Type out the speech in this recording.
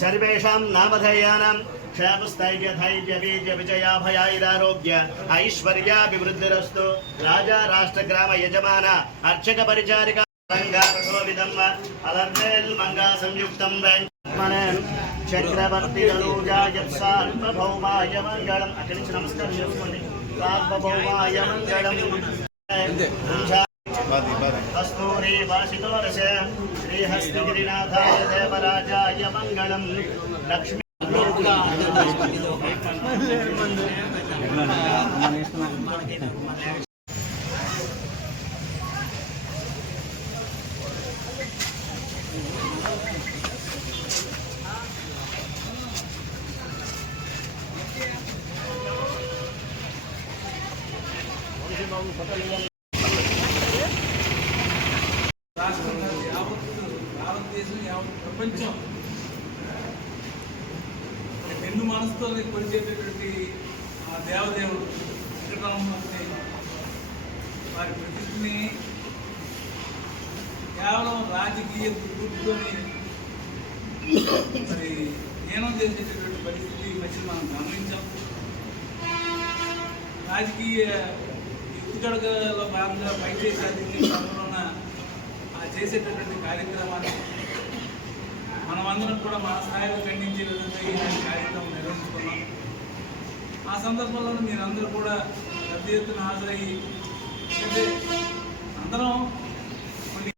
सर्वेषां नामधेयानां क्षयपुस्तैर्यधैर्यवीर्यविजयाभयाैरारोग्य ऐश्वर्याभिवृद्धिरस्तु। राजा राष्ट्रग्राम यजमान अर्चक परिचारिका अलङ्कारशोभितम् अलर्मेल्मङ्गा संयुक्तं वेङ्कटरमणं चक्रवर्ती सार्वभौमाय मङ्गलम्। अక్కడి నుంచి నమస్కారం చేసుకోండి। సార్వభౌమాయ మంగళం कस्तूरी वासितोरस श्रीहस्तिगिरिनाथाय देवराजाय मंगलम। लक्ष्मी భారతదేశం ప్రపంచం నిన్ను మనసుతో కొలిచేటటువంటి ఆ దేవదేవుడు వెంకటరామమూర్తి వారి ప్రతిష్ఠని కేవలం రాజకీయ దుర్బుద్ధితోని మరి హీనం చేసేటటువంటి పరిస్థితి ఈ మధ్య మనం గమనించాం. రాజకీయ ఎత్తుగడలో భాగంగా పైచేసి అధికారంలో చేసేటటువంటి కార్యక్రమాన్ని మనమందరం కూడా మన స్థాయిలో ఖండించే విధంగా ఈ కార్యక్రమం నిర్వహించుకున్నాం. ఆ సందర్భంలో మీరందరూ కూడా పెద్ద ఎత్తున హాజరయ్యి అందరం